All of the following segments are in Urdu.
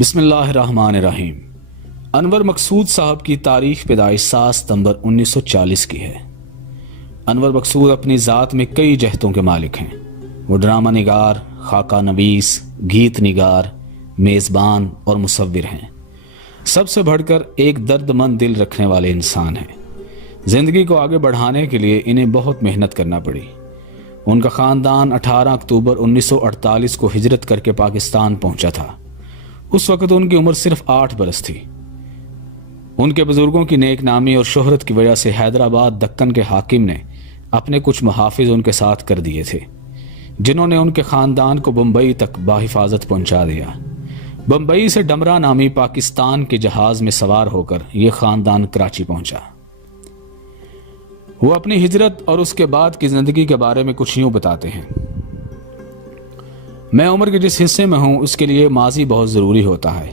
بسم اللہ الرحمن الرحیم۔ انور مقصود صاحب کی تاریخ پیدائش 7 ستمبر 1940 کی ہے۔ انور مقصود اپنی ذات میں کئی جہتوں کے مالک ہیں۔ وہ ڈرامہ نگار، خاکہ نویس، گیت نگار، میزبان اور مصور ہیں۔ سب سے بڑھ کر ایک درد مند دل رکھنے والے انسان ہیں۔ زندگی کو آگے بڑھانے کے لیے انہیں بہت محنت کرنا پڑی۔ ان کا خاندان 18 اکتوبر 1948 کو ہجرت کر کے پاکستان پہنچا تھا۔ اس وقت ان کی عمر صرف 8 برس تھی۔ ان کے بزرگوں کی نیک نامی اور شہرت کی وجہ سے حیدرآباد دکن کے حاکم نے اپنے کچھ محافظ ان کے ساتھ کر دیے تھے، جنہوں نے ان کے خاندان کو بمبئی تک بحفاظت پہنچا دیا۔ بمبئی سے ڈمرا نامی پاکستان کے جہاز میں سوار ہو کر یہ خاندان کراچی پہنچا۔ وہ اپنی ہجرت اور اس کے بعد کی زندگی کے بارے میں کچھ یوں بتاتے ہیں: میں عمر کے جس حصے میں ہوں اس کے لیے ماضی بہت ضروری ہوتا ہے۔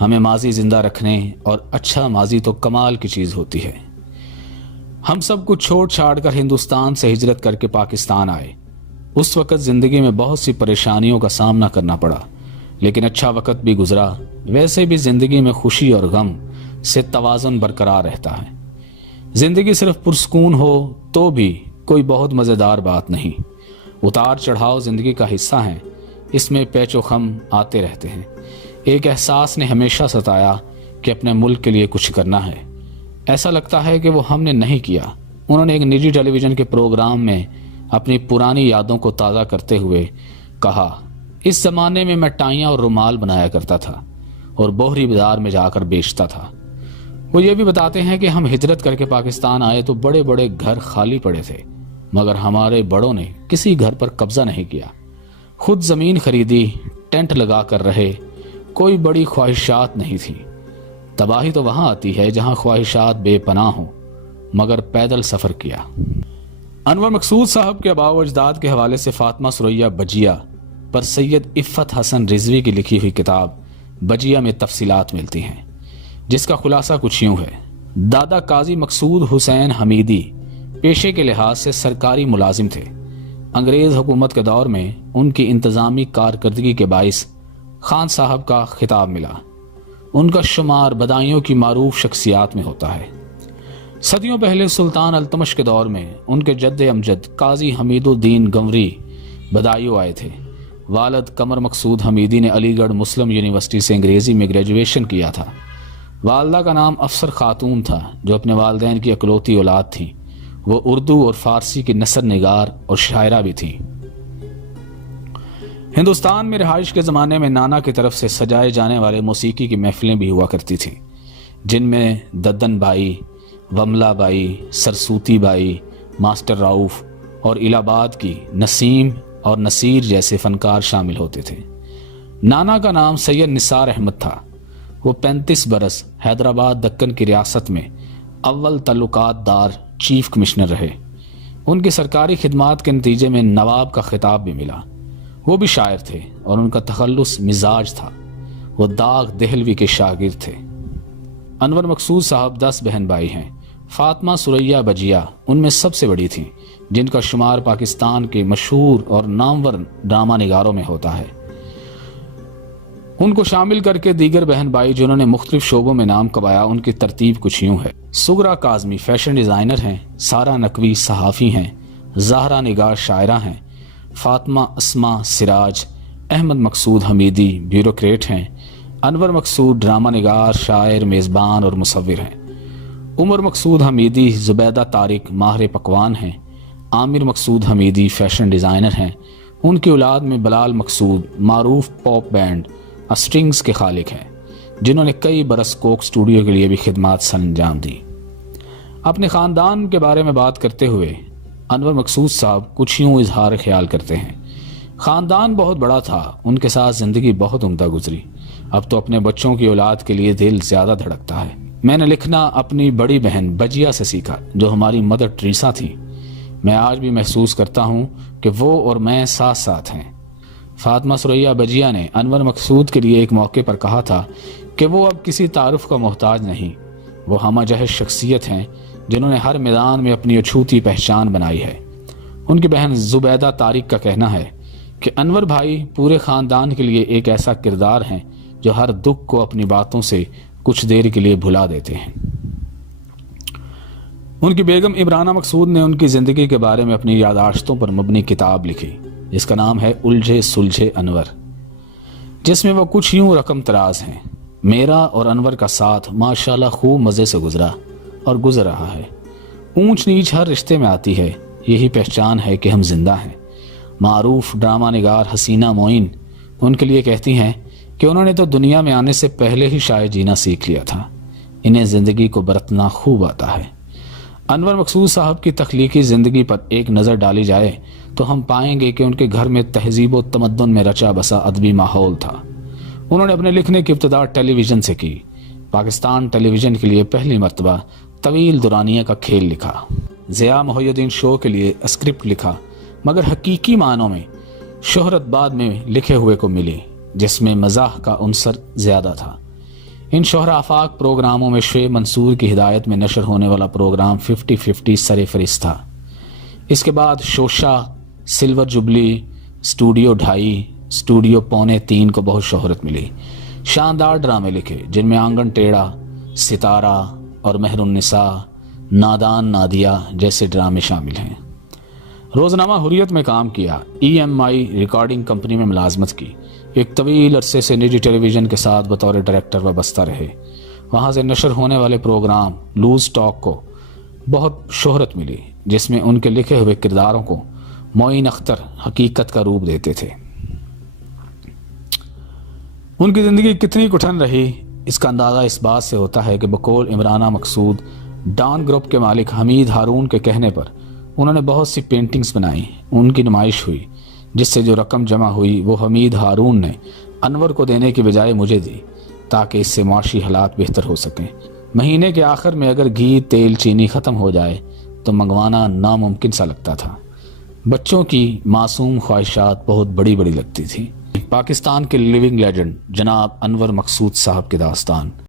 ہمیں ماضی زندہ رکھنے، اور اچھا ماضی تو کمال کی چیز ہوتی ہے۔ ہم سب کچھ چھوڑ چھاڑ کر ہندوستان سے ہجرت کر کے پاکستان آئے۔ اس وقت زندگی میں بہت سی پریشانیوں کا سامنا کرنا پڑا، لیکن اچھا وقت بھی گزرا۔ ویسے بھی زندگی میں خوشی اور غم سے توازن برقرار رہتا ہے۔ زندگی صرف پرسکون ہو تو بھی کوئی بہت مزیدار بات نہیں۔ اتار چڑھاؤ زندگی کا حصہ ہیں، اس میں پیچ و خم آتے رہتے ہیں۔ ایک احساس نے ہمیشہ ستایا کہ اپنے ملک کے لیے کچھ کرنا ہے۔ ایسا لگتا ہے کہ وہ ہم نے نہیں کیا۔ انہوں نے ایک نجی ٹیلی ویژن کے پروگرام میں اپنی پرانی یادوں کو تازہ کرتے ہوئے کہا، اس زمانے میں ٹائیاں اور رومال بنایا کرتا تھا اور بوہری بازار میں جا کر بیچتا تھا۔ وہ یہ بھی بتاتے ہیں کہ ہم ہجرت کر کے پاکستان آئے تو بڑے بڑے گھر خالی پڑے تھے، مگر ہمارے بڑوں نے کسی گھر پر قبضہ نہیں کیا۔ خود زمین خریدی، ٹینٹ لگا کر رہے، کوئی بڑی خواہشات نہیں تھی۔ تباہی تو وہاں آتی ہے جہاں خواہشات بے پناہ ہوں، مگر پیدل سفر کیا۔ انور مقصود صاحب کے آباء و اجداد کے حوالے سے فاطمہ سریا بجیا پر سید عفت حسن رضوی کی لکھی ہوئی کتاب بجیا میں تفصیلات ملتی ہیں، جس کا خلاصہ کچھ یوں ہے: دادا قاضی مقصود حسین حمیدی پیشے کے لحاظ سے سرکاری ملازم تھے۔ انگریز حکومت کے دور میں ان کی انتظامی کارکردگی کے باعث خان صاحب کا خطاب ملا۔ ان کا شمار بدایوں کی معروف شخصیات میں ہوتا ہے۔ صدیوں پہلے سلطان التمش کے دور میں ان کے جد امجد قاضی حمید الدین گنوری بدایوں آئے تھے۔ والد قمر مقصود حمیدی نے علی گڑھ مسلم یونیورسٹی سے انگریزی میں گریجویشن کیا تھا۔ والدہ کا نام افسر خاتون تھا، جو اپنے والدین کی اکلوتی اولاد تھیں۔ وہ اردو اور فارسی کی نثر نگار اور شاعرہ بھی تھیں۔ ہندوستان میں رہائش کے زمانے میں نانا کی طرف سے سجائے جانے والے موسیقی کی محفلیں بھی ہوا کرتی تھیں، جن میں ددن بائی، وملا بائی، سرسوتی بائی، ماسٹر راؤف اور الہ آباد کی نسیم اور نصیر جیسے فنکار شامل ہوتے تھے۔ نانا کا نام سید نثار احمد تھا۔ وہ 35 برس حیدرآباد دکن کی ریاست میں اول تعلقات دار چیف کمشنر رہے۔ ان کی سرکاری خدمات کے نتیجے میں نواب کا خطاب بھی ملا۔ وہ بھی شاعر تھے اور ان کا تخلص مزاج تھا۔ وہ داغ دہلوی کے شاگرد تھے۔ انور مقصود صاحب 10 بہن بھائی ہیں۔ فاطمہ سریا بجیا ان میں سب سے بڑی تھیں، جن کا شمار پاکستان کے مشہور اور نامور ڈرامہ نگاروں میں ہوتا ہے۔ ان کو شامل کر کے دیگر بہن بھائی جنہوں نے مختلف شعبوں میں نام کمایا، ان کی ترتیب کچھ یوں ہے: سغرا کاظمی فیشن ڈیزائنر ہیں، سارا نقوی صحافی ہیں، زہرا نگار شاعرہ ہیں، فاطمہ اسما سراج، احمد مقصود حمیدی بیوروکریٹ ہیں، انور مقصود ڈرامہ نگار، شاعر، میزبان اور مصور ہیں، عمر مقصود حمیدی زبیدہ طارق ماہر پکوان ہیں، عامر مقصود حمیدی فیشن ڈیزائنر ہیں۔ ان کی اولاد میں بلال مقصود معروف پاپ بینڈ اسٹرنگز کے خالق ہیں، جنہوں نے کئی برس کوک اسٹوڈیو کے لیے بھی خدمات سر انجام دی۔ اپنے خاندان کے بارے میں بات کرتے ہوئے انور مقصود صاحب کچھ یوں اظہار خیال کرتے ہیں: خاندان بہت بڑا تھا، ان کے ساتھ زندگی بہت عمدہ گزری۔ اب تو اپنے بچوں کی اولاد کے لیے دل زیادہ دھڑکتا ہے۔ میں نے لکھنا اپنی بڑی بہن بجیا سے سیکھا، جو ہماری مدر ٹریسا تھی۔ میں آج بھی محسوس کرتا ہوں کہ وہ اور میں ساتھ ساتھ ہیں۔ فاطمہ سریا بجیا نے انور مقصود کے لیے ایک موقع پر کہا تھا کہ وہ اب کسی تعارف کا محتاج نہیں۔ وہ ہمہ جہت شخصیت ہیں، جنہوں نے ہر میدان میں اپنی اچھوتی پہچان بنائی ہے۔ ان کی بہن زبیدہ طارق کا کہنا ہے کہ انور بھائی پورے خاندان کے لیے ایک ایسا کردار ہیں جو ہر دکھ کو اپنی باتوں سے کچھ دیر کے لیے بھلا دیتے ہیں۔ ان کی بیگم عمرانہ مقصود نے ان کی زندگی کے بارے میں اپنی یادداشتوں پر مبنی کتاب لکھی جس کا نام ہے الجھے سلجھے انور، جس میں وہ کچھ یوں رقم تراز ہیں: میرا اور انور کا ساتھ ماشاءاللہ خوب مزے سے گزرا اور گزر رہا ہے۔ اونچ نیچ ہر رشتے میں آتی ہے، یہی پہچان ہے کہ ہم زندہ ہیں۔ معروف ڈرامہ نگار حسینہ معین ان کے لیے کہتی ہیں کہ انہوں نے تو دنیا میں آنے سے پہلے ہی شاید جینا سیکھ لیا تھا، انہیں زندگی کو برتنا خوب آتا ہے۔ انور مقصود صاحب کی تخلیقی زندگی پر ایک نظر ڈالی جائے تو ہم پائیں گے کہ ان کے گھر میں تہذیب و تمدن میں رچا بسا ادبی ماحول تھا۔ انہوں نے اپنے لکھنے کی ابتدا ٹیلی ویژن سے کی۔ پاکستان ٹیلی ویژن کے لیے پہلی مرتبہ طویل دورانیہ کا کھیل لکھا، ضیاء محی الدین شو کے لیے اسکرپٹ لکھا، مگر حقیقی معنوں میں شہرت بعد میں لکھے ہوئے کو ملی جس میں مزاح کا عنصر زیادہ تھا۔ ان شہرہ آفاق پروگراموں میں شعیب منصور کی ہدایت میں نشر ہونے والا پروگرام 50-50 سر فہرست تھا۔ اس کے بعد شوشا، سلور جبلی، اسٹوڈیو 2.5، اسٹوڈیو 2.25 کو بہت شہرت ملی۔ شاندار ڈرامے لکھے جن میں آنگن ٹیڑھا، ستارہ اور مہر النساء، نادان نادیہ جیسے ڈرامے شامل ہیں۔ روزنامہ حریت میں کام کیا، EMI ریکارڈنگ کمپنی میں ملازمت کی۔ ایک طویل عرصے سے نجی ٹیلی ویژن کے ساتھ بطور ڈائریکٹر وابستہ رہے۔ وہاں سے نشر ہونے والے پروگرام لوز ٹاک کو بہت شہرت ملی جس میں ان کے لکھے ہوئے کرداروں کو معین اختر حقیقت کا روپ دیتے تھے۔ ان کی زندگی کتنی کٹھن رہی اس کا اندازہ اس بات سے ہوتا ہے کہ بقول عمرانہ مقصود ڈان گروپ کے مالک حمید ہارون کے کہنے پر انہوں نے بہت سی پینٹنگز بنائیں، ان کی نمائش ہوئی جس سے جو رقم جمع ہوئی وہ حمید ہارون نے انور کو دینے کی بجائے مجھے دی تاکہ اس سے معاشی حالات بہتر ہو سکیں۔ مہینے کے آخر میں اگر گھی تیل چینی ختم ہو جائے تو منگوانا ناممکن سا لگتا تھا۔ بچوں کی معصوم خواہشات بہت بڑی بڑی لگتی تھی۔ پاکستان کے لیونگ لیجنڈ جناب انور مقصود صاحب کی داستان